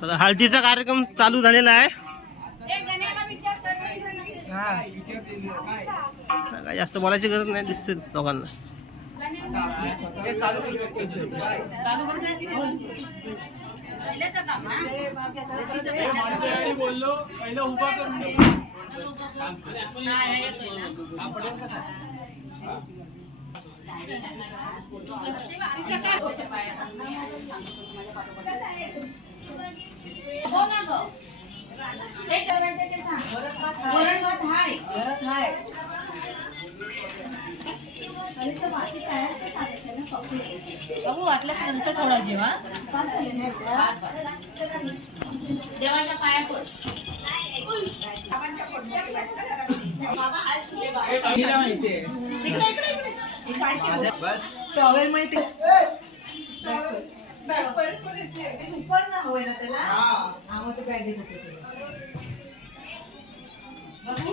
चला हळदीचा कार्यक्रम चालू झालेला आहे. काय जास्त बोलायची गरज नाही दिसते दोघांना. बघू वाटल्यास नंतर थोडा जेवा. देवाच्या पाया पड. टॉवेल माहिती सुपर ना होय ना त्याला. बघू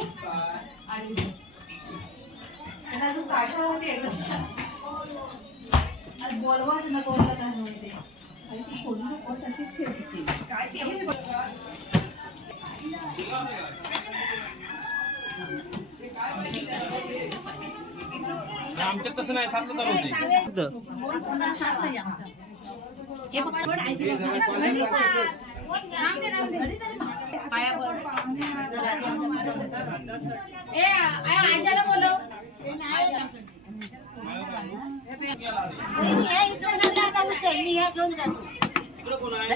अजून काढता होते बोलवाच ना कोणला काय होते. आमच्यात तसं नाही सारखं चालू होते. आजाला बोलव. इकडे कोण आहे?